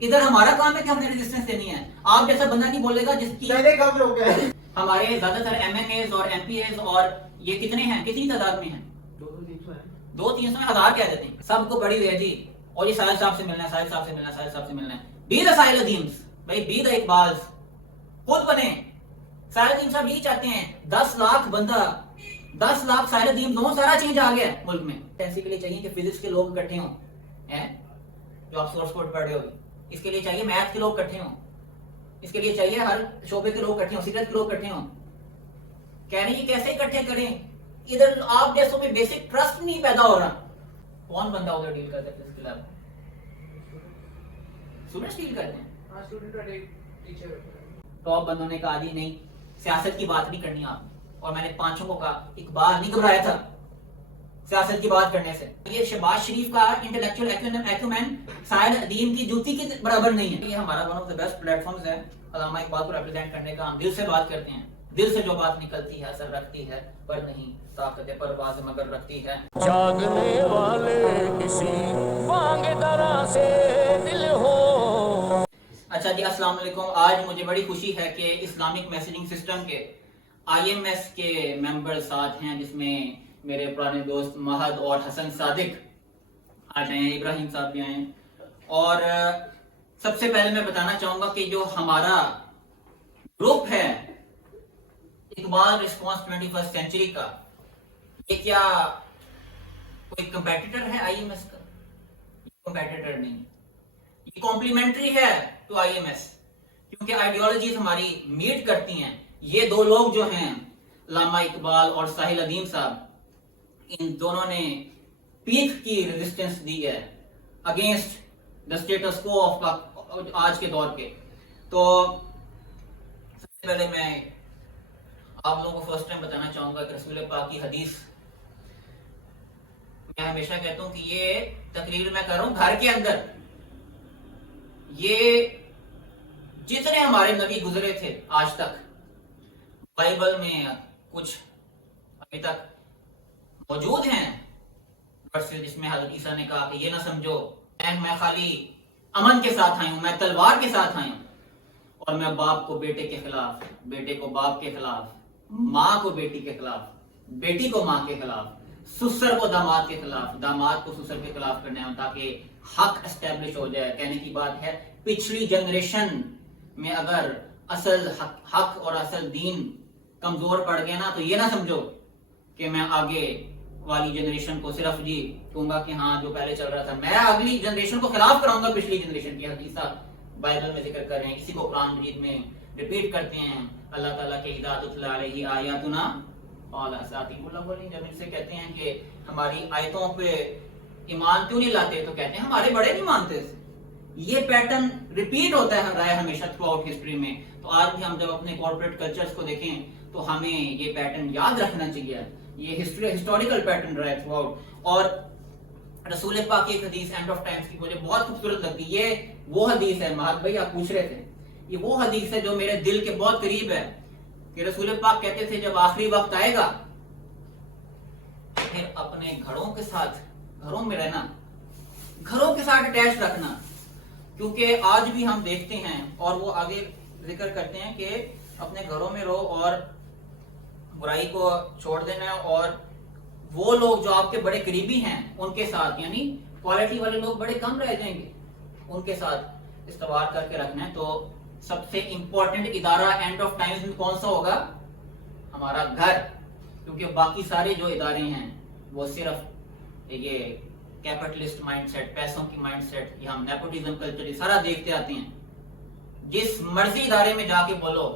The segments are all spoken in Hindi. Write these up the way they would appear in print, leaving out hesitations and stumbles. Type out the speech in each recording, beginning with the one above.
इधर हमारा काम है कि हमने रेजिस्टेंस देनी है। आप जैसा बंदा नहीं बोलेगा जिसकी कम लोग हैं। हमारे ज्यादातर एमएनएज और एमपीएज और ये कितने हैं, कितनी तादाद में हैं? 200-300 में 1000 कह देते हैं। सबको बड़ी हुई है जी, और ये साहिल साहब से मिलना है, साहिल साहब से मिलना है, साहिल साहब से मिलना है। बी द साहिल अदीम्स, भाई बी द इकबाल्स, खुद बने। साहिल अदीम साहब यही चाहते हैं 10 लाख बंदा, 10 लाख साहिल अदीम हो, सारा चेंज आ गया मुल्क में। ऐसे के लिए चाहिए कि फिजिक्स के लोग इकट्ठे हों, हैं जो आप सोर्स कोड पढ़ रहे हो, इसके लिए चाहिए मैथ के लोग इकट्ठे हों, इसके लिए चाहिए हर शोबे के लोग इकट्ठे हों, सीरत के लोग इकट्ठे हों। कह रहे हैं कैसे इकट्ठे करें, इधर आप जैसों में बेसिक ट्रस्ट नहीं पैदा हो रहा। कौन बंदा उधर डील करता है इसके खिलाफ? स्टूडेंट्स डील करते हैं। स्टूडेंट और टीचर। टॉप बंदों ने कहा जी नहीं, सियासत की बात नहीं करनी आपने, और मैंने पांचों को कहा इकबाल नहीं घबराया था सियासत की बात करने से। ये शहबाज शरीफ का इंटेलेक्चुअल एक्यूमेन साहिल अदीम की जूती के बराबर नहीं है। ये हमारा one of the best platforms है अल्लामा इकबाल को रिप्रेजेंट करने का। हम दिल से बात करते हैं, दिल से जो बात निकलती है असर रखती है, पर नहीं ताकत परवाज़ मगर रखती है। जागने वाले किसी वांगे दरा से दिल हो। अच्छा जी, अस्सलाम वालेकुम। आज मुझे बड़ी खुशी है कि इस्लामिक मैसेजिंग सिस्टम के आईएमएस के मेंबर साथ हैं, जिसमें मेरे पुराने दोस्त महद और हसन सादिक आ जाए हैं, इब्राहिम साहब भी आए हैं। और सबसे पहले मैं बताना चाहूंगा कि जो हमारा ग्रुप है इकबाल रिस्पॉन्स 21st सेंचुरी का, ये क्या कोई कंपेटिटर है आईएमएस का? कंपेटिटर नहीं, ये कॉम्प्लीमेंट्री है टू आईएमएस, क्योंकि आइडियोलॉजीज हमारी मीट करती हैं। ये दो लोग जो हैं अल्लामा इकबाल और साहिल अदीम साहब, इन दोनों ने पीक की रेजिस्टेंस दी है अगेंस्ट द स्टेटस को ऑफ आज के दौर पे। तो सबसे पहले मैं आप लोगों को फर्स्ट टाइम बताना चाहूंगा कि रसूल पाक की हदीस, मैं हमेशा कहता हूं कि ये तकरीर मैं कर रहा हूं घर के अंदर। ये जितने हमारे नबी गुजरे थे आज तक, बाइबल में कुछ अभी तक मौजूद हैं वर्सेस जिसमें हज़रत ईसा ने कहा कि ये ना समझो मैं खाली अमन के साथ आई हूं, मैं तलवार के साथ आई हूं, और मैं बाप को बेटे के खिलाफ, बेटे को बाप के खिलाफ, माँ को बेटी के खिलाफ, बेटी को माँ के खिलाफ, ससुर को दामाद के खिलाफ, दामाद को ससुर के खिलाफ करना है, ताकि हक एस्टेब्लिश हो जाए। कहने की बात है पिछली जनरेशन में अगर असल हक और असल दीन कमजोर पड़ गया ना, तो ये ना समझो कि मैं आगे वाली जनरेशन को सिर्फ जी कहूंगा कि हाँ जो पहले चल रहा था, मैं अगली जनरेशन को खिलाफ कराऊंगा पिछली जनरेशन की। हदीसा बाइबल में जिक्र कर रहे हैं, इसी को कुरान मजीद में रिपीट करते हैं अल्लाह ताला के इज़ा तुतला अलैहि आयातुना क़ाल असातीरुल अव्वलीन। जब इनसे कहते हैं कि हमारी आयतों पे ईमान क्यों नहीं लाते, तो कहते हैं हमारे बड़े नहीं मानते। ये पैटर्न रिपीट होता है हमेशा थ्रू आउट हिस्ट्री में। तो आज भी हम जब अपने कॉर्पोरेट कल्चर्स को देखें तो हमें ये पैटर्न याद रखना चाहिए। ये हिस्टोरिकल पैटर्न रहा है थ्रू आउट। और रसूल पाक की एक हदीस एंड ऑफ टाइम्स की मुझे बहुत खूबसूरत लगती है। ये वो हदीस है, महद भाई आप पूछ रहे थे, ये वो हदीस है जो मेरे दिल के बहुत करीब है कि रसूल पाक कहते थे जब आखिरी वक्त आएगा फिर अपने घरों के साथ, घरों में रहना, घरों के साथ अटैच रखना, क्योंकि आज भी हम देखते हैं और वो आगे जिक्र करते हैं कि अपने घरों में रहो और बुराई को छोड़ देना, और वो लोग जो आपके बड़े करीबी हैं उनके साथ, यानी क्वालिटी वाले लोग बड़े कम रह जाएंगे, उनके साथ इस्तेमाल करके रखना है। तो सबसे इंपॉर्टेंट इदारा एंड ऑफ टाइम्स में कौन सा होगा? हमारा घर, क्योंकि बाकी सारे जो इदारे हैं वो सिर्फ ये कैपिटलिस्ट माइंडसेट, पैसों की माइंडसेट, या हम नेपोटिज्म कल्चर सारा देखते आते हैं। जिस मर्जी इदारे में जाके बोलो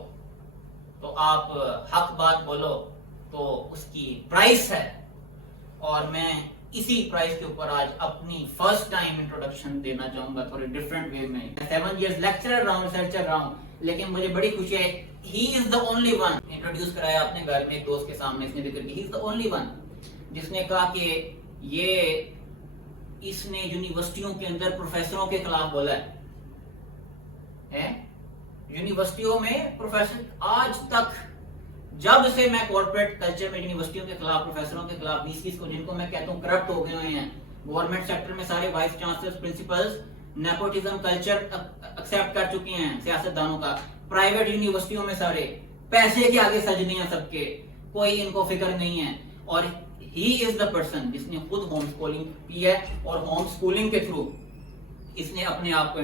तो आप हक बात बोलो तो उसकी प्राइस है, और मैं इसी प्राइस के ऊपर आज अपनी फर्स्ट टाइम इंट्रोडक्शन देना चाहूंगा थोड़े डिफरेंट वे में। 7 years लेक्चरर रहा हूं, रिसर्चर रहा हूं, लेकिन मुझे बड़ी खुशी है he is the only one. Introduce कराया अपने घर में एक दोस्त के सामने, इसने जिक्र किया he is the only one जिसने कहा कि ये इसने यूनिवर्सिटियों के अंदर प्रोफेसरों के खिलाफ बोला है? यूनिवर्सिटियों में प्रोफेसर, आज तक जब से मैं कॉर्पोरेट कल्चर में यूनिवर्सिटियों के खिलाफ, प्रोफेसरों के खिलाफ, वीसीज को जिनको मैं कहता हूँ करप्ट हो गए हैं, गवर्नमेंट सेक्टर में सारे vice chancellors, principals nepotism culture accept कर चुके हैं सियासतदानों का। प्राइवेट यूनिवर्सिटियों में सारे पैसे के आगे सजने हैं सबके, कोई इनको फिक्र नहीं है। और ही इज द पर्सन जिसने खुद होम स्कूलिंग की है और होम स्कूलिंग के थ्रू इसने अपने आप को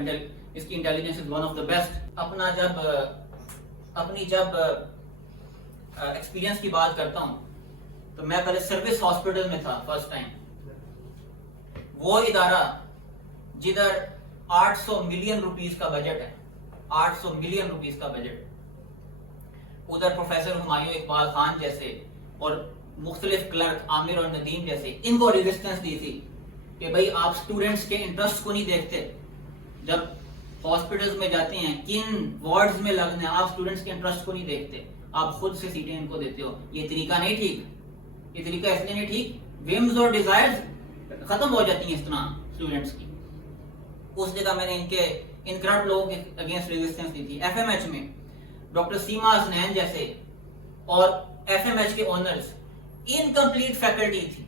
इसकी intelligence is one of the best. अपनी जब एक्सपीरियंस की बात करता हूं तो मैं पहले सर्विस हॉस्पिटल में था फर्स्ट टाइम। वो इदारा जिधर 800 मिलियन रुपीस का बजट है, 800 मिलियन रुपीस का बजट, उधर प्रोफेसर हुमायूं इकबाल खान जैसे और मुख्तलिफ क्लर्क आमिर और नदीम जैसे इनको रेजिस्टेंस दी थी कि भाई आप स्टूडेंट्स के इंटरेस्ट को नहीं देखते। जब हॉस्पिटल्स में जाते हैं किन वार्ड्स में लगना है, आप स्टूडेंट्स के इंटरेस्ट को नहीं देखते, आप खुद से सीटें इनको देते हो। ये तरीका नहीं ठीक, ये तरीका इसलिए नहीं ठीक, विम्स और डिजायर्स खत्म हो जाती हैं इस तरह स्टूडेंट्स की। उस जगह मैंने इन करप्ट लोगों के अगेंस्ट रेजिस्टेंस दी थी। एफएमएच में डॉक्टर सीमा हसनैन जैसे और एफएमएच के ओनर्स, इनकम्प्लीट फैकल्टी थी,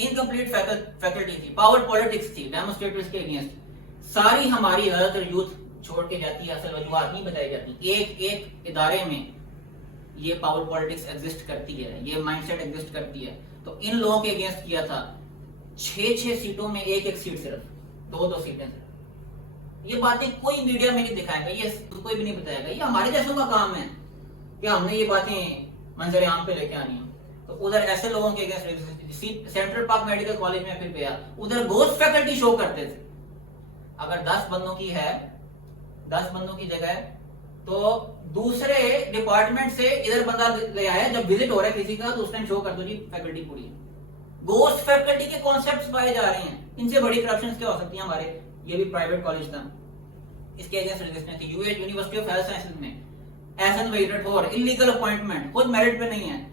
इनकम्प्लीट फैकल्टी थी, पावर पॉलिटिक्स थी डेमोन्स्ट्रेटर्स के अगेंस्ट। सारी हमारी ज्यादातर यूथ छोड़ के जाती है, असल वजूहत नहीं बताई जाती। एक एक इदारे में ये पावर पॉलिटिक्स एग्जिस्ट करती है, ये माइंडसेट एग्जिस्ट करती है। तो इन लोगों के अगेंस्ट किया था। 6-6 सीटों में एक सीट सिर्फ, 2-2 सीटें सिर्फ। ये बातें कोई मीडिया में नहीं दिखाएगा, ये कोई भी नहीं बताएगा। ये हमारे जैसों का काम है कि हमने ये बातें मंजर आम पे लेके आनी है। तो उधर ऐसे लोगों के against central park medical college में फिर गया, उधर गोस्ट फैकल्टी शो करते थे। अगर 10 बंदों की है, 10 बंदों की जगह है, तो दूसरे डिपार्टमेंट से इधर बंदा ले आया, जब विजिट हो रहा है किसी का तो उस टाइम शो कर दो जी फैकल्टी पूरी है। गोस्ट फैकल्टी के कॉन्सेप्ट्स पाए जा रहे हैं। इनसे बड़ी करप्शन क्या हो सकती है हमारे, ये भी प्राइवेट कॉलेज था, इसके अगेंस्ट रेजिस्टेंस थी। UH university of health sciences में एसन वेटेड फॉर इलीगल अपॉइंटमेंट, खुद मेरिट पे नहीं है।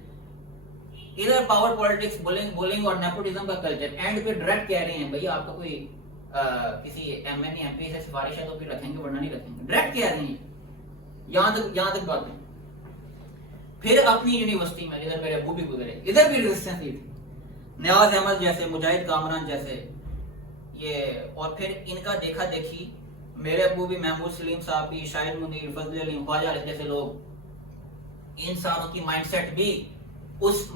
इधर पावर पॉलिटिक्स, बुलिंग और नेपोटिज्म का कल्चर। एंड पे डायरेक्ट कह रहे हैं भैया आपका कोई किसी एमएनए एमपी से सिफारिश है तो फिर रखेंगे वरना नहीं रखेंगे। डायरेक्ट कह रहे हैं, यहां तक बात है। फिर अपनी यूनिवर्सिटी में इधर मेरे अबू भी गुजरे, इधर भी रेजिस्टेंस थी। नियाज अहमद जैसे, मुजाहिद कामरान जैसे ये, और फिर इनका देखा देखी मेरे अबू भी, महमूद सलीम साहब भी, शाहिद मुनीर, फजल अली, ख्वाजा जैसे लोग, इन सारों की माइंडसेट भी उस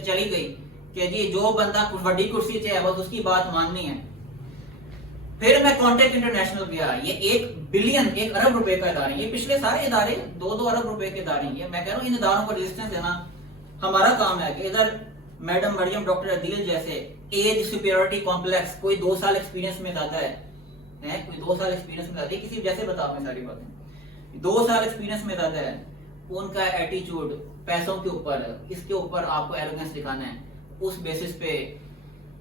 चली गई कि जी जो बंदा बड़ी कुर्सी से है बस उसकी बात माननी है। फिर मैं कॉन्टेक्ट इंटरनेशनल गया। ये 1 बिलियन 1 अरब रुपए का इदारे, ये पिछले सारे इदारे 2-2 अरब रुपए के इदारे हैं। मैं कह रहा हूँ इन इदारों को रेजिस्टेंस देना हमारा काम है। कि इधर मैडम मरियम, डॉक्टर अदील जैसे एज सुपीरियरिटी कॉम्प्लेक्स, कोई 2 साल एक्सपीरियंस में ज्यादा है, कोई 2 साल एक्सपीरियंस में ज्यादा है, किसी जैसे बताओ मैं सारी बातें, 2 साल एक्सपीरियंस में ज्यादा है, उनका एटीट्यूड पैसों के ऊपर, इसके ऊपर आपको एरोगेंस दिखाना है, उस बेसिस पे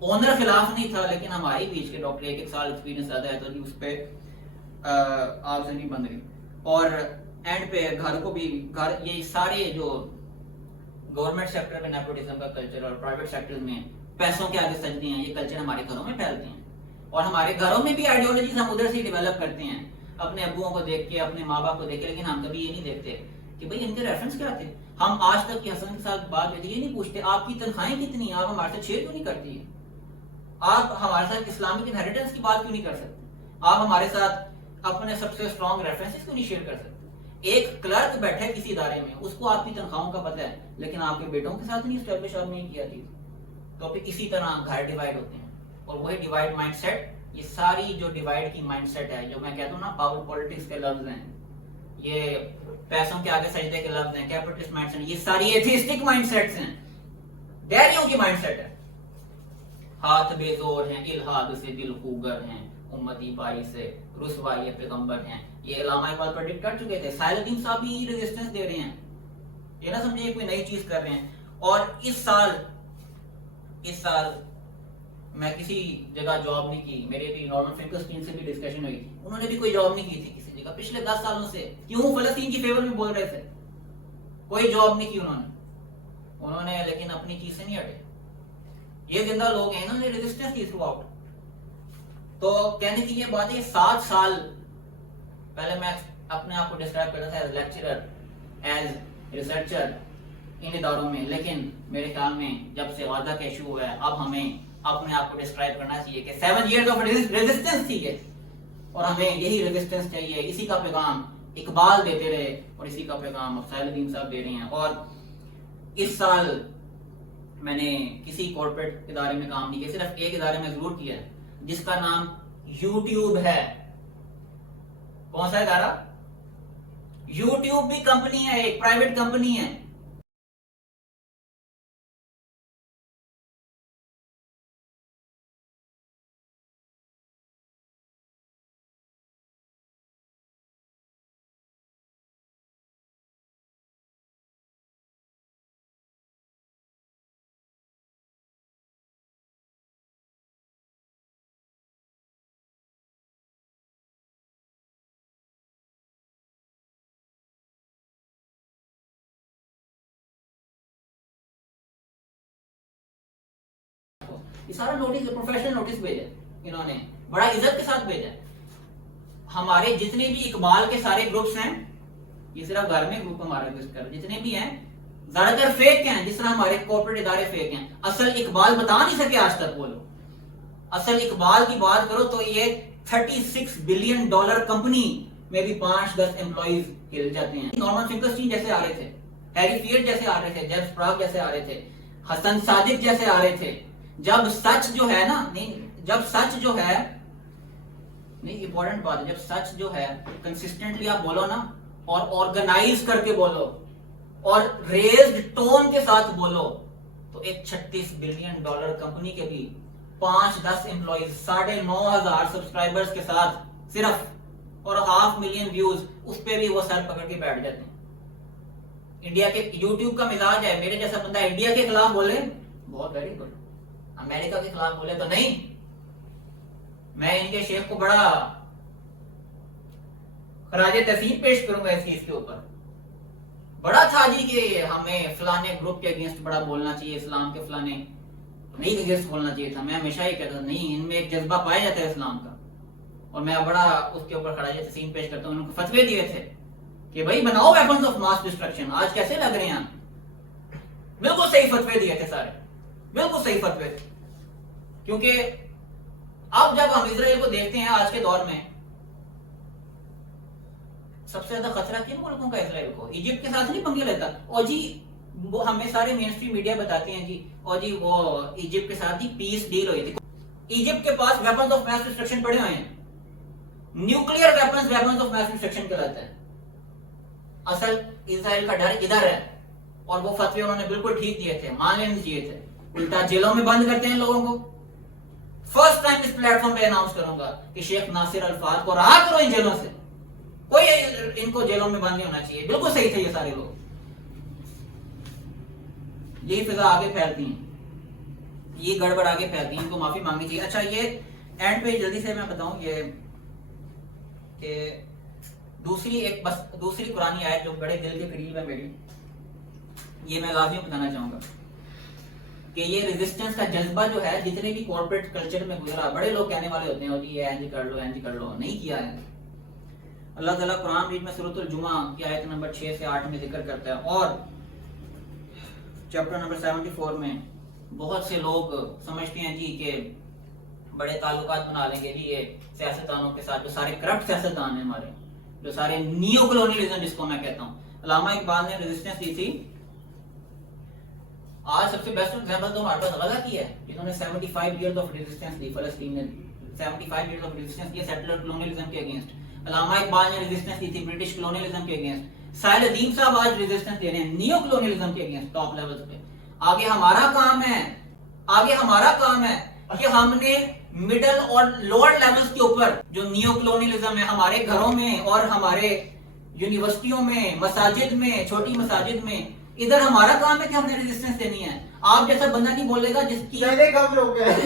ओनर खिलाफ नहीं था, लेकिन हमारी बीच के डॉक्टर 1 साल एक्सपीरियंस ज्यादा है तो उस पे आपसे नहीं बन रही। और एंड पे घर को भी, घर ये सारे जो गवर्नमेंट सेक्टर में नेपोटिज्म का कल्चर और प्राइवेट सेक्टर में पैसों के आगे सजते हैं, ये कल्चर हमारे घरों में फैलते हैं। और हमारे घरों में भी आइडियोलॉजीज हम उधर से डेवलप करते हैं, अपने अबुओं को देख के, अपने माँ बाप को देख के। लेकिन हम कभी ये नहीं देखते कि भाई इनके रेफरेंस क्या थे। हम आज तक की हसन के साथ बात करते, ये नहीं पूछते आपकी तनख्वाहें कितनी है, आप हमारे साथ शेयर क्यों नहीं करती है, आप हमारे साथ इस्लामिक इनहेरिटेंस की बात क्यों नहीं कर सकते, आप हमारे साथ अपने सबसे स्ट्रॉन्ग रेफरेंसेस क्यों नहीं शेयर कर सकते। एक क्लर्क बैठे किसी इदारे में, उसको आपकी तनख्वाहों का पता है, लेकिन आपके बेटों के साथ नहीं एस्टेब्लिश आपने किया थी। तो फिर इसी तरह घर डिवाइड होते हैं। और वही डिवाइड माइंडसेट, ये सारी जो डिवाइड की माइंडसेट है, जो मैं कहता हूँ ना पावर पॉलिटिक्स के लफ्ज हैं, ये पैसों के आगे सजदे के लफ्ज हैं, कैपिटलिस्ट माइंडसेट, ये सारी एथिस्टिक माइंडसेट्स हैं, डैरियों की माइंडसेट है। हाथ बेजोर हैं, इल्हाद से दिल खूगर हैं, उम्मती बारी से रुसवाई पैगंबर हैं, ये अल्लामा इकबाल प्रेडिक्ट कर चुके थे। साहिरुद्दीन साहब भी रेजिस्टेंस दे रहे हैं, ये ना समझिए कोई नई चीज कर रहे हैं। और इस साल मैं किसी जगह जॉब नहीं की, मेरे भी नॉर्मन फिंकरस्टीन से भी डिस्कशन हुई थी, उन्होंने भी कोई जॉब नहीं की थी किसी जगह पिछले 10 सालों से। क्यों? फलस्तीन की फेवर में बोल रहे थे, कोई जॉब नहीं की उन्होंने, लेकिन अपनी चीज से नहीं हटे। ये जिंदा लोग हैं, इन्होंने रेजिस्टेंस की थ्रू आउट। तो कहने की ये बात है, 7 साल पहले मैं अपने आप को डिस्क्राइब करता था एज लेक्चरर, एज रिसर्चर इन इदारों में, लेकिन मेरे ख्याल में जब से वादा का इशू हुआ है, अब हमें अपने आप को डिस्क्राइब करना चाहिए कि 7 years ऑफ रेजिस्टेंस थी ये, और हमें यही रेजिस्टेंस चाहिए। इसी का पैगाम इकबाल देते रहे और इसी का पैगाम अब साहिल साहब दे रहे हैं। और इस साल मैंने किसी कॉर्पोरेट इदारे में काम नहीं किया, सिर्फ एक इदारे में जरूर किया है जिसका नाम यूट्यूब है। कौन सा इदारा? यूट्यूब भी कंपनी है, एक प्राइवेट कंपनी है। ये सारा नोटिस प्रोफेशनल नोटिस भेजा इन्होंने, बड़ा इज्जत के साथ भेजा। हमारे जितने भी इकबाल के सारे ग्रुप्स हैं, ये सिर्फ घर में ग्रुप हमारा यूज कर, जितने भी हैं ज्यादातर फेक हैं, जिस तरह हमारे कॉर्पोरेट इदारे फेक हैं। असल इकबाल बता नहीं सके आज तक वो लोग। असल इकबाल की बात करो तो ये $36 बिलियन कंपनी में भी 5-10 एम्प्लॉइज हिल जाते हैं। नॉर्मन फिंकरस्टीन जैसे आ रहे थे, हैरी फियर जैसे आ रहे थे, जेफ स्प्राग जैसे आ रहे थे, हसन सादिक जैसे आ रहे थे। जब सच जो है ना, नहीं, जब सच जो है, नहीं, इंपॉर्टेंट बात है, जब सच जो है कंसिस्टेंटली आप बोलो ना, और ऑर्गेनाइज करके बोलो और रेज्ड टोन के साथ बोलो, तो एक $36 बिलियन कंपनी के भी 5-10 एम्प्लॉइज 9,500 सब्सक्राइबर्स के साथ सिर्फ, और 500,000 व्यूज, उस पे भी वो सर पकड़ के बैठ जाते हैं। इंडिया के यूट्यूब का मिजाज है, मेरे जैसा बंदा इंडिया के खिलाफ बोले बहुत वेरी गुड, अमेरिका के खिलाफ बोले तो नहीं। मैं इनके शेख को बड़ा खराजे तहसीन पेश करूंगा इस चीज के ऊपर। बड़ा था जी कि हमें फलाने ग्रुप के अगेंस्ट बड़ा बोलना चाहिए, इस्लाम के फलाने नहीं के अगेंस्ट बोलना चाहिए था। मैं हमेशा ही कहता था नहीं, इनमें एक जज्बा पाया जाता है इस्लाम का, और मैं बड़ा उसके ऊपर खराजे तहसीन पेश करता हूँ। उनको फतवे दिए थे कि भाई बनाओ वेपन्स ऑफ मास डिस्ट्रक्शन। आज कैसे लग रहे हैं? बिल्कुल सही फतवे दिए थे सारे, बिल्कुल सही फतवे थे। क्योंकि अब जब हम इजराइल को देखते हैं आज के दौर में, सबसे ज्यादा खतरा किन मुल्कों का इजराइल को? इजिप्ट के साथ नहीं पंगे लेता, और जी वो हमें सारे मेन स्ट्रीम मीडिया बताते हैं जी, और जी वो इजिप्ट के साथ ही पीस डील हुई थी। इजिप्ट के पास वेपन्स ऑफ मैस डिस्ट्रक्शन पड़े हुए हैं, nuclear weapons of mass destruction कहलाता है। असल इजराइल का डर इधर है, और वो फतवे उन्होंने बिल्कुल ठीक दिए थे, मान लेने चाहिए थे। उल्टा जेलों में बंद करते हैं लोगों को। फर्स्ट टाइम इस प्लेटफॉर्म पे अनाउंस करूंगा कि शेख नासिर अल्फाज को रहा करो इन जेलों से, कोई इनको जेलों में बंद नहीं होना चाहिए। बिल्कुल सही थे ये सारे लोग, यही फिजा आगे फैलती हैं, ये गड़बड़ आगे फैलती है, इनको माफी मांगनी चाहिए। अच्छा, ये एंड पे जल्दी से मैं बताऊं ये कि दूसरी कुरानी आयत जो बड़े दिल के करीब है मेरी, ये मैं लाजिम बताना चाहूंगा कि ये रेजिस्टेंस का जज्बा जो है जितने भी कॉर्पोरेट कल्चर में गुजरा, बड़े लोग कहने वाले होते हैं और ये एंज कर लो, नहीं किया है। अल्लाह ताला कुरान मजीद में सूरतुल जुमा की आयत नंबर 6 से 8 में जिक्र करता है, और चैप्टर नंबर 74 में बहुत से लोग समझते हैं जी कि बड़े ताल्लुकात बना लेंगे जी ये सियासतदानों के साथ, जो सारे करप्ट सियासतदान हैं हमारे, जो सारे नियो कॉलोनियलिज्म जिसको मैं कहता हूँ। अल्लामा इकबाल ने रेजिस्टेंस दी थी। आज सबसे बेस्ट एग्जांपल तो हमारे पास गजा की है, जिन्होंने 75 इयर्स ऑफ रेजिस्टेंस दी, फलस्तीन ने 75 इयर्स ऑफ रेजिस्टेंस दिया सेटलर कॉलोनियलिज्म के अगेंस्ट। अल्लामा इकबाल ने रेजिस्टेंस दी थी ब्रिटिश कॉलोनियलिज्म के अगेंस्ट। साहिल अदीम साहब आज रेजिस्टेंस दे रहे हैं नियो कॉलोनियलिज्म के अगेंस्ट टॉप लेवल्स पे। आगे हमारा काम है कि हमने मिडिल और लोअर लेवल्स के ऊपर जो नियो कॉलोनियलिज्म है हमारे घरों में और हमारे यूनिवर्सिटियों में, मसाजिद में, छोटी मसाजिद में, इधर हमारा काम है कि हमने रेजिस्टेंस देनी है। आप जैसा बंदा नहीं बोलेगा जिसकी मैंने कब रोका है?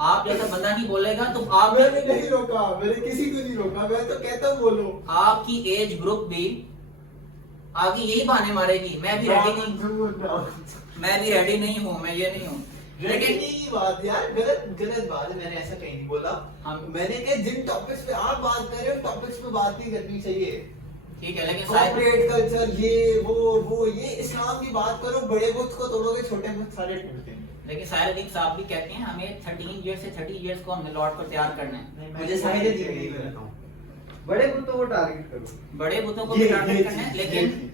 आप जैसा बंदा नहीं बोलेगा तो आप मैंने नहीं रोका, मैंने किसी को नहीं रोका, मैं तो कहता हूँ बोलो। आपकी एज ग्रुप भी आगे यही बहाने मारेगी। मैं भी रेडी नहीं हूँ, मैं ये नहीं हूँ। लेकिन ये बात यार गलत बात है, मैंने ऐसा कहीं नहीं बोला। मैंने कहा जिन टॉपिक्स पे आप बात कर रहे हो टॉपिक्स पे बात नहीं करनी चाहिए, ठीक है, लेकिन कॉर्पोरेट कल्चर ये वो ये इस्लाम की बात करो, बड़े बुत को तोड़ोगे छोटे बुत सारे टूटते हैं। लेकिन साहिरुद्दीन साहब भी कहते हैं हमें 13 ईयर्स से 30 ईयर्स को हमने लॉट पर तैयार करना है। मुझे साहिल जी नहीं करता हूं, बड़े बुतों को टारगेट करो, बड़े बुतों को भी टारगेट करना है। लेकिन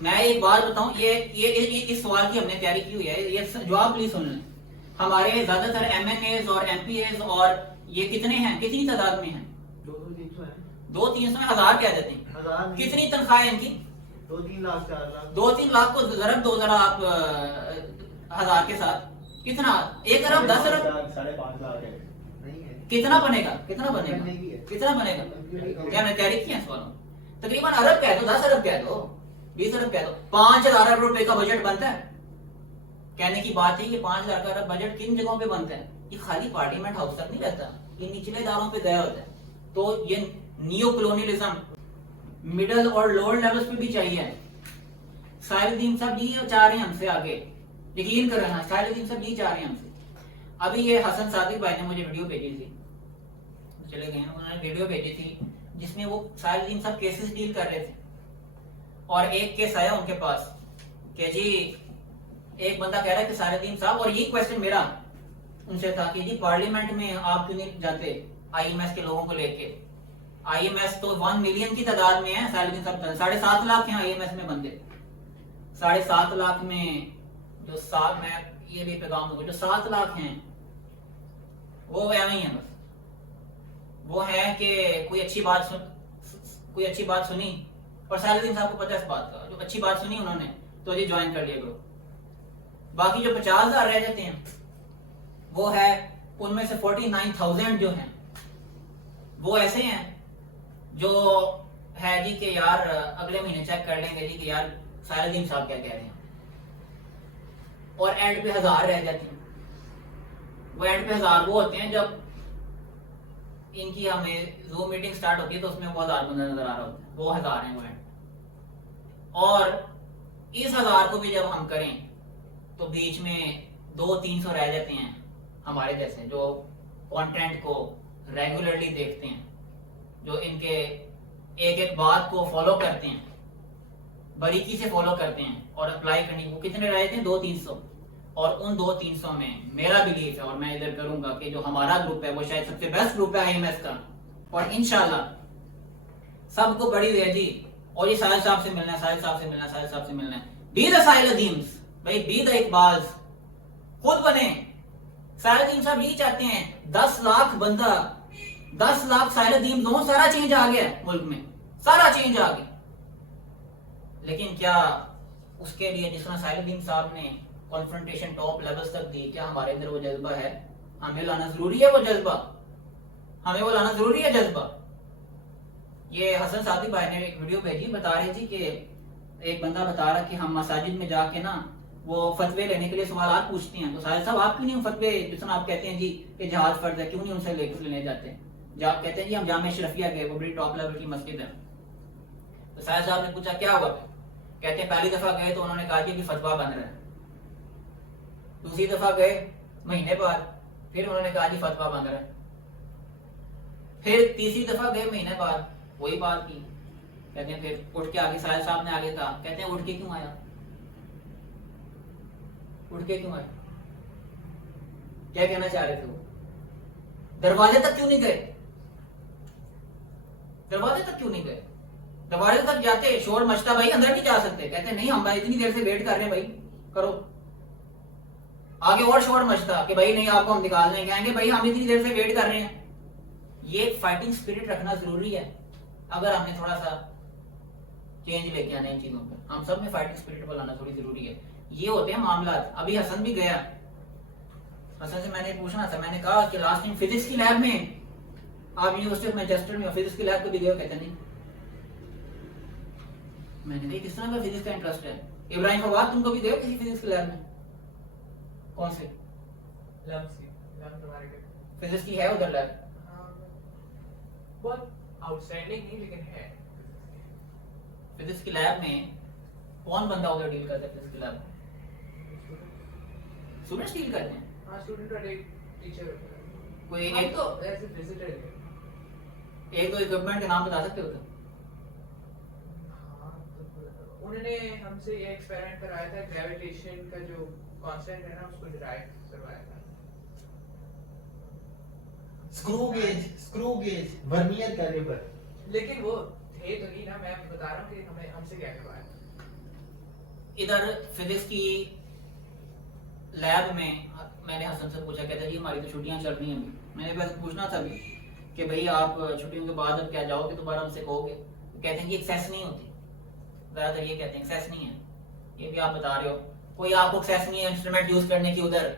मैं एक बात बताऊं, ये इस सवाल की हमने तैयारी की हुई है, ये जवाब प्लीज सुन लें। हमारे ज्यादातर एमएनएज और एमपीएज और ये कितने हैं, कितनी तादाद में हैं? 200-300 है, 200-300 में 1000 कह देते हैं। 1000 कितनी तनख्वाह है इनकी? 2-3 लाख 4 लाख। 2-3 लाख को जरब दो जरा आप 1000 के साथ, कितना? 1 अरब 10 अरब 5.5 लाख है, नहीं है, कितना बनेगा? कितना बनेगा? करने की है। कितना बनेगा? क्या हमने तैयारी की है सवालों? तकरीबन अरब कह दो, 10 अरब कह दो, 20 अरब कह दो, 5000 अरब रुपए का बजट बनता है। कहने की बात है, ये 5000 का अरब बजट किन जगहों पे बनता है? ये खाली पार्लियामेंट हाउस तक नहीं रहता, ये निचले इदारों पे गया होता है। तो ये नियो कॉलोनियलिज्म मिडिल और लोअर लेवल्स पे भी चाहिए। साहिरुद्दीन साहब जी चाह रहे हैं हमसे आगे, यकीन कर रहे हैं, साहिरुद्दीन साहब जी चाह रहे हैं हमसे। अभी ये हसन सादिक भाई ने मुझे वीडियो भेजी थी, चले गए हैं, उन्होंने वीडियो भेजी थी जिसमें वो साहिरुद्दीन साहब केसेस डील कर रहे थे और एक केस आया उनके पास कि जी एक बंदा कह रहा है कि साहिरुद्दीन साहब, और ये क्वेश्चन मेरा उनसे था कि जी पार्लियामेंट में आप क्यों नहीं जाते आईएमएस के लोगों को लेके? आईएमएस तो 1 मिलियन की तादाद में है, साहिरुद्दीन साहब 7.5 लाख हैं आईएमएस में बंदे, 7.5 लाख में जो सात, मैं ये भी पैगाम दूंगा, जो 7 लाख हैं वो ऐसे ही है, बस वो है कि कोई अच्छी बात सुनी और साहिरुद्दीन साहब को पता है इस बात का, जो अच्छी बात सुनी उन्होंने तो जी ज्वाइन कर लिया ग्रुप। बाकी जो 50,000 रह जाते हैं वो है, उनमें से 49,000 जो हैं वो ऐसे हैं जो है जी कि यार अगले महीने चेक कर लेंगे जी कि यार साहिरुद्दीन साहब क्या कह रहे हैं, और एंड पे 1000 रह जाती हैं। वो एंड पे 1000 वो होते हैं जब इनकी हमें जूम मीटिंग स्टार्ट होती है तो उसमें वो 1000 बंदा नजर आ रहा होता है, वो 1000 हैं वो एंड। और इस 1000 को भी जब हम करें तो बीच में 200-300 रह जाते हैं हमारे जैसे, जो कंटेंट को रेगुलरली देखते हैं, जो इनके एक एक बात को फॉलो करते हैं, बारीकी से फॉलो करते हैं और अप्लाई करने। वो कितने रह जाते हैं? 200-300। और उन 200-300 में मेरा बिलीफ है, और मैं इधर करूंगा कि जो हमारा ग्रुप है वो शायद सबसे बेस्ट ग्रुप है आईएमएस का, और इंशाल्लाह सबको बड़ी है जी। और ये साहिल साहब से मिलना है, साहिल साहब से मिलना है, साहिल साहब से मिलना है। बी द साहिरुद्दीन्स भाई, बी द इकबाल, खुद बने। साहिरुद्दीन साहब यही चाहते हैं 10 लाख बंदा, 10 लाख साहिरुद्दीन हो, सारा चेंज आ गया मुल्क में, सारा चेंज आ गया। लेकिन क्या उसके लिए जिस तरह साहिरुद्दीन साहब ने कॉन्फ्रंटेशन टॉप लेवल्स तक दी, क्या हमारे अंदर वो जज्बा है? हमें लाना जरूरी है वो जज्बा, हमें वो लाना जरूरी है जज्बा। ये हसन सादिक भाई ने एक वीडियो भेजी, बता रही थी कि एक बंदा बता रहा कि हम मसाजिद में जाके ना वो फतवे लेने के लिए सवाल पूछते हैं, तो साहिल साहब आप क्यों नहीं फतवे, जिस तरह आप कहते हैं जी कि जहाज फर्ज है, क्यों नहीं उनसे लेने जाते? जब आप कहते हैं जी हम जामिया शरफिया गए, वो बड़ी टॉप लेवल की मस्जिद है, तो साहिल साहब ने पूछा क्या हुआ? कहते हैं पहली दफा गए तो उन्होंने कहा कि फतवा बन रहा है, दूसरी दफा गए महीने बाद फिर उन्होंने कहा जी फतवा बन रहा है, फिर तीसरी दफा गए महीने बाद वही बात की। कहते हैं फिर उठ के आगे, साहिल साहब ने आगे कहा, कहते हैं उठ के क्यों आया, उठ के क्यों आया? क्या कहना चाह रहे थे वो? दरवाजे तक क्यों नहीं गए? दरवाजे तक क्यों नहीं गए? दरवाजे तक जाते शोर मचता, भाई अंदर नहीं जा सकते। कहते नहीं हम भाई इतनी देर से वेट कर रहे हैं, भाई करो। आगे और शोर मचता कि भाई नहीं आपको हम निकाल देंगे, कहेंगे भाई हम इतनी देर से वेट कर रहे हैं। ये फाइटिंग स्पिरिट रखना जरूरी है। अगर हमने थोड़ा सा चेंज लेके आना इन चीजों पर, हम सब में फाइटिंग स्पिरिट को लाना थोड़ी जरूरी है। ये होते हैं मामला। अभी हसन भी गया, हसन से मैंने पूछना था, मैंने कहा कि लास्ट टाइम फिजिक्स की लैब में आप यूनिवर्सिटी ऑफ मैनचेस्टर में फिजिक्स की लैब को भी गए? कहते नहीं। मैंने कहा किस तरह का फिजिक्स का इंटरेस्ट है? इब्राहिम फवाद तुमको भी गए किसी फिजिक्स की लैब में? कौन से फिजिक्स की है उधर लैब? बहुत आउटस्टैंडिंग नहीं लेकिन है। फिजिक्स की लैब में कौन बंदा उधर डील करता है? फिजिक्स की लैब स्टूडेंट्स डील करते हैं? हाँ, स्टूडेंट और एक टीचर। कोई हम एक तो ऐसे विजिटर है। एक दो इक्विपमेंट के नाम बता सकते हो? हाँ, तो उन्होंने हमसे ये एक्सपेरिमेंट कराया था, ग्रेविटेशन का जो कांस्टेंट है ना, उसको डिराइव करवाया था। Screw gauge vernier calliper. लेकिन वो थे तो नहीं ना, मैं बता रहा हूँ कि हमें हमसे क्या करवाया। इधर फिजिक्स की लैब में मैंने हसन से पूछा, कहता जी हमारी तो छुट्टियां चल रही हैं अभी। मैंने बस पूछना था अभी कि भाई आप छुट्टियों के बाद अब क्या जाओगे, दोबारा हमसे कहोगे? कहते हैं कि एक्सेस नहीं होती, ज्यादातर ये कहते हैं एक्सेस नहीं है। ये भी आप बता रहे हो, कोई आपको एक्सेस नहीं है इंस्ट्रूमेंट यूज करने की उधर,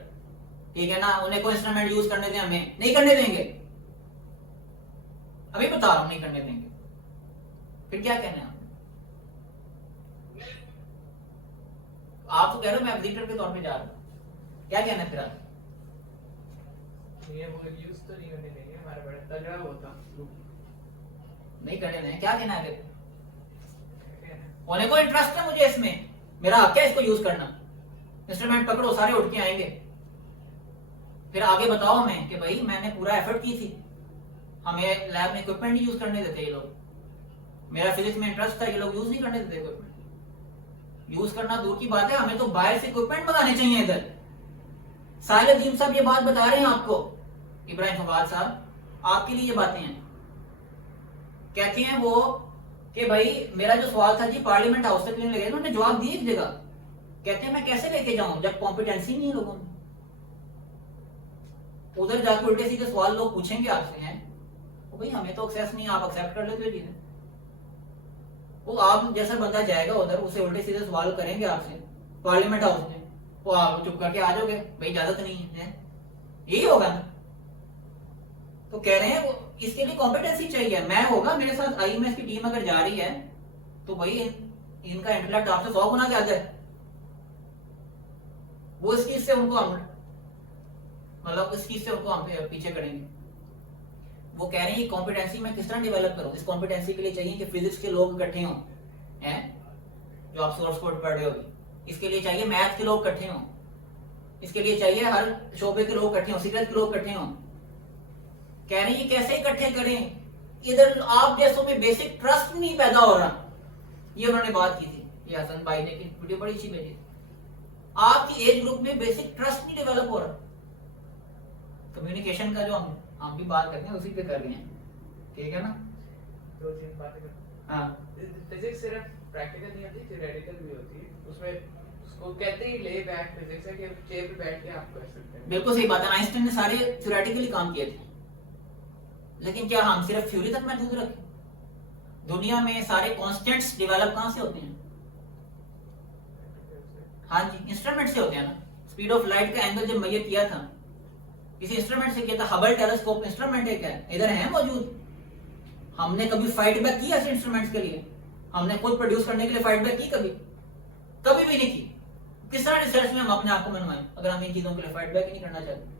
ठीक है ना? उन्हें कोई इंस्ट्रूमेंट यूज करने दें, हमें नहीं करने देंगे। अभी बता रहा हूं नहीं करने देंगे, फिर क्या कहना है आप? तो कह रहे हो मैं विजिटर के तौर पे जा रहा हूं, क्या कहना है फिर आप? ये वो यूज तो नहीं करने देंगे, हमारा बड़ा तगड़ा होता। नहीं करने देंगे, क्या कहना है फिर? उन्हें कोई इंटरेस्ट है मुझे इसमें, मेरा हक है इसको यूज करना। इंस्ट्रूमेंट पकड़ो, सारे उठ के आएंगे, फिर आगे बताओ हमें कि भाई मैंने पूरा एफर्ट की थी, हमें लैब में इक्विपमेंट नहीं यूज करने देते ये लोग। मेरा फिजिक्स में इंटरेस्ट था, ये लोग यूज नहीं करने देते इक्विपमेंट। यूज करना दूर की बात है, हमें तो बाहर से इक्विपमेंट मंगाने चाहिए इधर। साहिल अदीम साहब ये बात बता रहे हैं आपको, इब्राहिम फवाद साहब आपके लिए ये बातें हैं। कहते हैं वो कि भाई मेरा जो सवाल था जी पार्लियामेंट हाउस तक लेने लगे, उन्होंने जवाब दिए एक जगह। कहते हैं मैं कैसे लेके जाऊं जब कॉम्पिटेंसी नहीं है लोगों में। उधर जाकर उल्टे सीधे सवाल लोग पूछेंगे आपसे, हैं वो भाई हमें तो एक्सेस नहीं, आप एक्सेप्ट कर लेते हो चीजें। वो आप जैसा बंदा जाएगा उधर, उसे उल्टे सीधे सवाल करेंगे आपसे पार्लियामेंट हाउस में, वो आप चुप करके आ जाओगे, भाई इजाजत नहीं है, यही होगा ना? तो कह रहे हैं वो इसके लिए कॉम्पिटेंसी चाहिए। मैं होगा मेरे साथ आईएमएस की टीम अगर जा रही है तो भाई इनका इंटेलेक्ट आपसे 100 गुना ज्यादा है। वो इस चीज से उनको हम मतलब इस चीज से उनको हम पीछे करेंगे। वो कह रहे हैं कॉम्पिटेंसी मैं किस तरह डेवलप करूं? इस कॉम्पिटेंसी के लिए चाहिए कि फिजिक्स के लोग इकट्ठे हों, हैं जो आप सोर्स कोड पढ़ रहे हो। इसके लिए चाहिए मैथ के लोग इकट्ठे हों, इसके लिए चाहिए हर शोबे के लोग इकट्ठे हों, सीक्रेट के लोग इकट्ठे हों। कह रहे हैं कैसे इकट्ठे करें? इधर आप जैसों में बेसिक ट्रस्ट नहीं पैदा हो रहा। ये उन्होंने बात की थी, ये हसन भाई ने की वीडियो बड़ी अच्छी भेजी। आपकी एज ग्रुप में बेसिक ट्रस्ट नहीं डेवलप हो रहा। कम्युनिकेशन का जो हम भी बात करते हैं उसी पे कर रहे हैं, ठीक है ना? दो तीन बातें करते हाँ, फिजिक्स सिर्फ प्रैक्टिकल नहीं होती, थ्योरेटिकल भी होती है। उसमें उसको कहते ही ले बैक फिजिक्स है कि चेयर पे बैठ के आप कर सकते हैं। बिल्कुल सही बात है। आइंस्टाइन ने सारे थ्योरेटिकली काम किए थे, लेकिन क्या हम सिर्फ थ्योरी तक महदूद रखें? दुनिया में सारे कॉन्स्टेंट्स डेवलप कहां से होते हैं? हाँ जी, इंस्ट्रूमेंट से होते हैं ना। स्पीड ऑफ लाइट का एंगल जब मेजर किया था किसी इंस्ट्रूमेंट से किया था, हबल टेलीस्कोप इंस्ट्रूमेंट है, क्या इधर है मौजूद? हमने कभी फाइट बैक की ऐसे इंस्ट्रूमेंट्स के लिए? हमने खुद प्रोड्यूस करने के लिए फाइट बैक की कभी? कभी भी नहीं की। किस तरह रिसर्च में हम अपने आप को मनवाएं अगर हम इन चीजों के लिए फाइट बैक ही नहीं करना चाहते?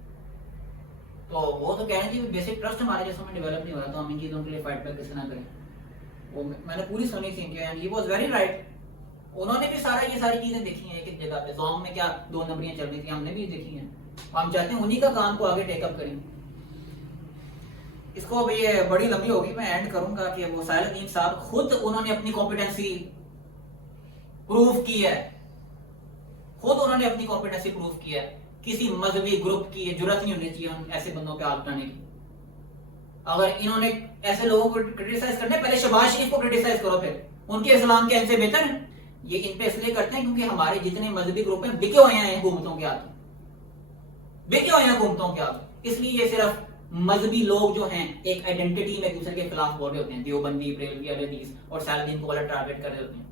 तो वो तो कह रहे थे बेसिक ट्रस्ट हमारे जैसों में डेवलप नहीं हो रहा, तो हम इन चीजों के लिए फाइट बैक किस तरह करें? वो मैंने पूरी सुनी थी and he was very right. उन्होंने भी ये सारी चीजें देखी हैं एक जगह पे। जॉम में क्या 2 नंबरियां चल रही थी, हमने भी देखी हैं। हम चाहते हैं उन्हीं का काम को आगे टेकअप करें। इसको अब ये बड़ी लंबी होगी, मैं एंड करूंगा कि वो साहिल अदीम साहब खुद उन्होंने अपनी कॉम्पिटेंसी प्रूव की है, खुद उन्होंने अपनी कॉम्पिटेंसी प्रूव की है। किसी मजहबी ग्रुप की जरूरत नहीं होनी चाहिए ऐसे बंदों पे हाथ उठाने की। अगर इन्होंने ऐसे लोगों को क्रिटिसाइज करने, पहले शहबाज शरीफ को क्रिटिसाइज करो, फिर उनके इस्लाम के इनसे बेहतर है। ये इन पे इसलिए करते हैं क्योंकि हमारे जितने मजहबी ग्रुप हैं बिके हुए हैं हुकूमतों के हाथ, बिके हुए हैं हुकूमतों के हाथ। इसलिए ये सिर्फ मजहबी लोग जो हैं एक आइडेंटिटी में एक दूसरे के खिलाफ बोल रहे होते हैं, देवबंदी, बरेलवी, अहले और सालदीन को गलत टारगेट कर रहे होते हैं।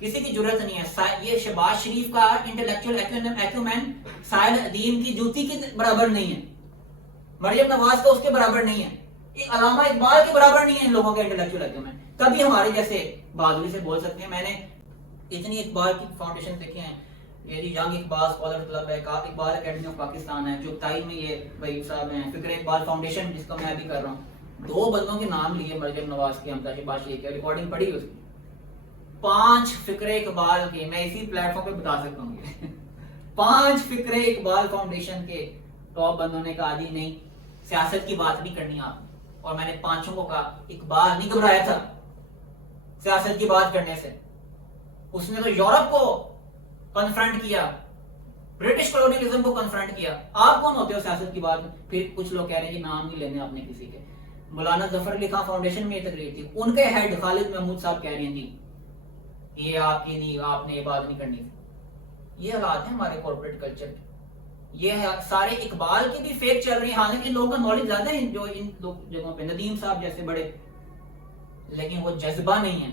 किसी की जरूरत नहीं है। ये शहबाज शरीफ का इंटेलेक्चुअल एक्यूमेन साहिल अदीम की जूती के बराबर नहीं है, मरियम नवाज का उसके बराबर नहीं है, अलामा इकबाल के बराबर नहीं है इन लोगों का इंटेलेक्चुअल एक्यूमेन। तभी हमारे जैसे बहादुरी से बोल सकते हैं। मैंने इतनी इकबाल की फाउंडेशन देखे हैं, ये यंग इकबाल स्कॉलर क्लब है, इकबाल एकेडमी ऑफ पाकिस्तान है, जो ताई में ये भाई साहब हैं, फिक्र इकबाल फाउंडेशन जिसको मैं अभी कर रहा हूँ। 2 बंदों के नाम लिए, मरियम नवाज की, हमजा शहबाज शरीफ की, रिकॉर्डिंग पड़ी उसकी। 5 फिक्रे इकबाल के, मैं इसी प्लेटफॉर्म पे बता सकता हूँ 5 फिक्रे इकबाल फाउंडेशन के टॉप बंदों ने कहा जी नहीं, सियासत की बात नहीं करनी आपने। और मैंने 5 को कहा इकबाल नहीं घबराया था सियासत की बात करने से। उसने तो यूरोप को कन्फ्रंट किया ब्रिटिश कॉलोनियलिज्म को कन्फ्रंट किया। आप कौन होते हो सियासत की बात में? फिर कुछ लोग कह रहे हैं कि नाम नहीं लेने आपने किसी के। मौलाना जफर अली खान फाउंडेशन में ये तकरीर थी, उनके हेड खालिद महमूद साहब कह रहे हैं जी ये आपकी नहीं, आपने ये बात नहीं करनी थी। ये हालात है हमारे कॉर्पोरेट कल्चर के। ये है सारे इकबाल की भी फेक चल रही है, हालांकि इन लोगों का नॉलेज ज्यादा है जो इन जगहों पे, नदीम साहब जैसे बड़े, लेकिन वो जज्बा नहीं है।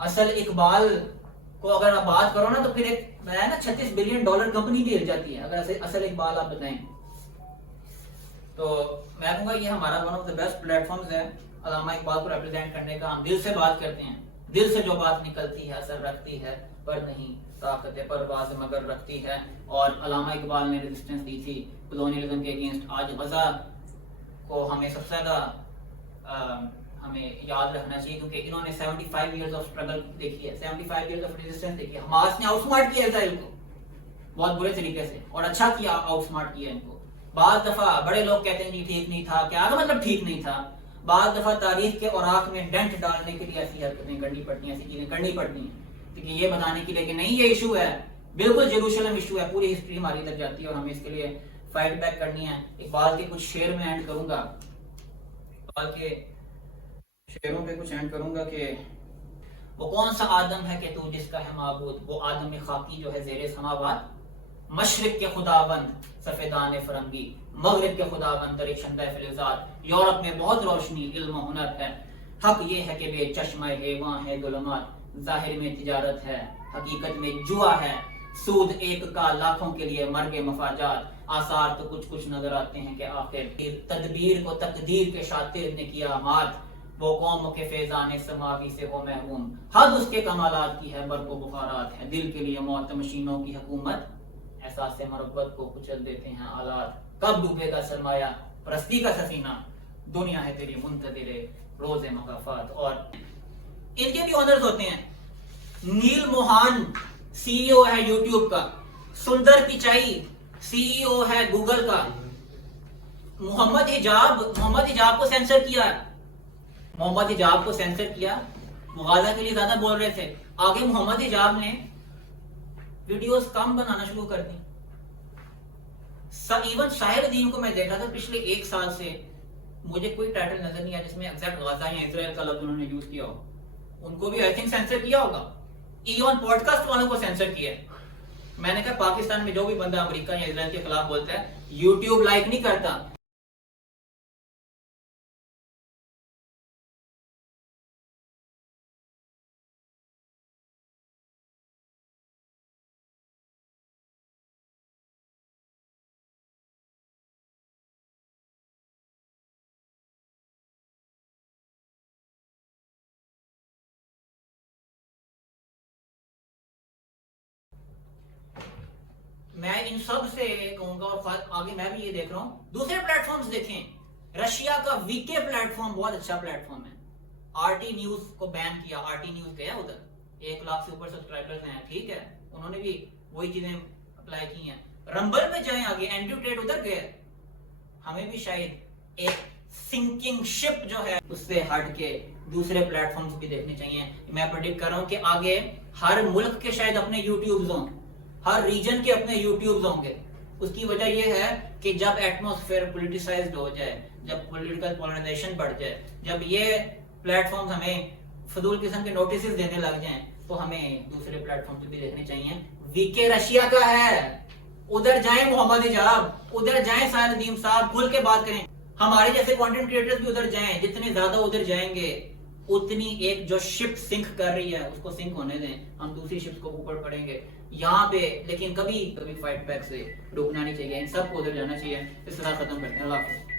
असल इकबाल को अगर आप बात करो ना तो फिर एक है ना $36 बिलियन कंपनी भी हिल जाती है अगर असल इकबाल आप बताएं। तो मैं कहूंगा ये हमारा one of the best platforms है अल्लामा इकबाल को रिप्रेजेंट करने का। हम दिल से बात करते हैं, दिल से जो बात निकलती है असर रखती है, पर नहीं ताकत परवाज़ मगर रखती है। और अल्लामा इकबाल ने रेजिस्टेंस दी थी कॉलोनियलिज्म के अगेंस्ट। आज गजा को हमें सबसे ज्यादा हमें याद रखना चाहिए क्योंकि इन्होंने 75 इयर्स ऑफ स्ट्रगल देखी है, 75 इयर्स ऑफ रेजिस्टेंस देखी है। हमास ने आउटस्मार्ट किया इजराइल को बहुत बुरे तरीके से, और अच्छा किया, आउटस्मार्ट किया इनको। बाज़ दफा बड़े लोग कहते हैं जी ठीक नहीं था, क्या मतलब ठीक नहीं था? बाज़ दफा तारीख के औराक में डेंट डालने के लिए ऐसी हरकतें करनी पड़ती हैं, ऐसी चीजें करनी पड़ती हैं क्योंकि ये बताने के लिए कि नहीं ये इशू है, बिल्कुल जेरूशलेम इशू है, पूरी हिस्ट्री हमारी तक जाती है और हमें इसके लिए फाइट बैक करनी है। इकबाल के कुछ शेर में एंड करूंगा, इकबाल के शेरों पे कुछ एंड करूंगा कि वो कौन सा आदम है कि तू जिसका है माबूद, वो आदम खाकी जो है ज़ेरे समावात, मशरिक के खुदाबंद सफेदान फरंगी, मगरिब के खुदाबंद तरीक़शंदा फ़िलज़ात, यूरोप में बहुत रोशनी इल्म हुनर है, हक ये है कि बेचश्मा हेवां है जुल्मात, जाहिर में तिजारत है हकीकत में जुआ है, सूद एक का लाखों के लिए मर्गे मफाजात, आसार तो कुछ कुछ नजर आते हैं कि आखिर तदबीर को तकदीर के शातिर ने किया मात, वो कौम के फैजान समावी से हो महरूम, हद उसके कमालात की है बरको बुखारात है, दिल के लिए मौत मशीनों की हुकूमत, एहसास मरब्बत को कुचल देते हैं आलात, कब डूबेगा सरमाया परस्ती का सफीना, दुनिया है तेरी मुंतदिरे रोजे मकाफात। और इनके भी ऑनर्स होते हैं। नील मोहान सीईओ है यूट्यूब का, सुंदर पिचाई सीईओ है गूगल का, मोहम्मद हिजाब को सेंसर किया, मोहम्मद हिजाब को सेंसर किया, मुगाजा के लिए ज्यादा बोल रहे थे, आगे मोहम्मद हिजाब ने वीडियोस कम बनाना शुरू कर दी। इवन शाहिद को मैं देखा था पिछले 1 साल से, मुझे कोई टाइटल नजर नहीं आया जिसमें एग्जैक्ट गाजा या इजराइल का लफ्ज उन्होंने यूज किया हो। उनको भी आई थिंक सेंसर किया होगा, इवन पॉडकास्ट वालों को सेंसर किया। मैंने कहा पाकिस्तान में जो भी बंदा अमेरिका या इजराइल के खिलाफ बोलता है यूट्यूब लाइक नहीं करता। मैं इन सब से कहूंगा, और आगे मैं भी ये देख रहा हूं दूसरे प्लेटफॉर्म्स देखें। रशिया का वीके प्लेटफॉर्म बहुत अच्छा प्लेटफॉर्म है, आरटी न्यूज को बैन किया, आरटी न्यूज गया उधर, 1 लाख से ऊपर सब्सक्राइबर्स हैं, ठीक है, उन्होंने भी वही चीजें अप्लाई की हैं। रंबल में जाएं आगे, एंड्रयू टेट उधर गए, हमें भी शायद एक सिंकिंग शिप जो है उससे हट के दूसरे प्लेटफॉर्म्स भी देखने चाहिए। मैं प्रेडिक्ट कर रहा हूं कि आगे हर मुल्क के शायद अपने यूट्यूब्स हों, हर रीजन के अपने यूट्यूब्स होंगे। उसकी वजह यह है कि जब एटमॉस्फेयर पॉलिटिसाइज्ड हो जाए, जब पॉलिटिकल पोलराइजेशन बढ़ जाए, जब ये प्लेटफॉर्म्स हमें फजूल किस्म के नोटिस देने लग जाएं, तो हमें दूसरे प्लेटफॉर्म्स भी देखने चाहिए। वीके रशिया का है, उधर जाएं मोहम्मद हिजाब, उधर जाएं साहिद नदीम साहब, खुल के बात करें। हमारे जैसे कंटेंट क्रिएटर्स भी उधर जाएं, जितने ज्यादा उधर जाएंगे उतनी एक जो शिप सिंक कर रही है उसको सिंक होने दें, हम दूसरी शिप्स को ऊपर पड़ेंगे यहाँ पे। लेकिन कभी फाइट बैक से रुकना नहीं चाहिए, इन सबको उधर जाना चाहिए। इस तरह खत्म करते हैं। अल्लाह हाफ़िज़।